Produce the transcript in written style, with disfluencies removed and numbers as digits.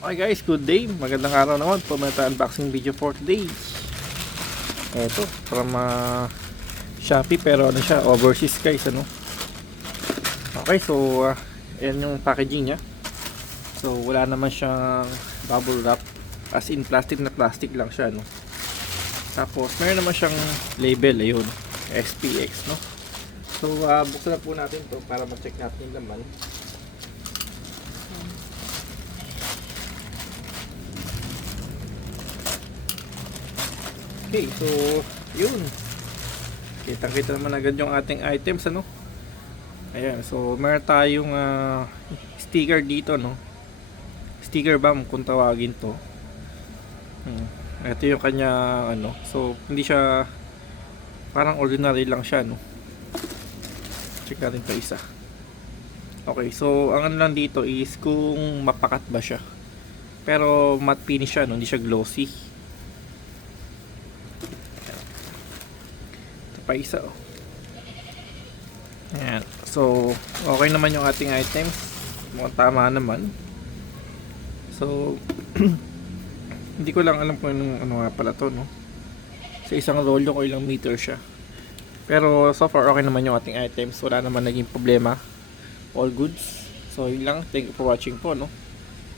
Okay guys, good day. Magandang araw naman. Pumunta unboxing video for today. Ito, from Shopee, pero ano siya, overseas guys, ano. Okay, so yan yung packaging niya. So wala naman siyang bubble wrap, as in plastic na plastic lang siya, no. Tapos meron naman siyang label, ayun, SPX, no. So buksan na po natin to para ma-check natin yung laman. Okay, so yun, kita-kita naman agad yung ating items, ano. Ayan, so meron tayong sticker dito, no. Sticker bomb kung tawagin to. Ito yung kanya, ano. So hindi siya, parang ordinary lang siya, no. Check natin pa isa. Okay, so ang ano lang dito is kung mapakat ba siya. Pero matte finish siya, no, hindi siya glossy. Pa isa, oh. Ayan. So okay naman yung ating items, mukhang tama naman. So hindi ko lang alam kung ano nga pala to, no. Sa isang rolyo ko ilang meter siya, pero so far okay naman yung ating items, wala naman naging problema, all goods. So yun lang, thank you for watching po, no.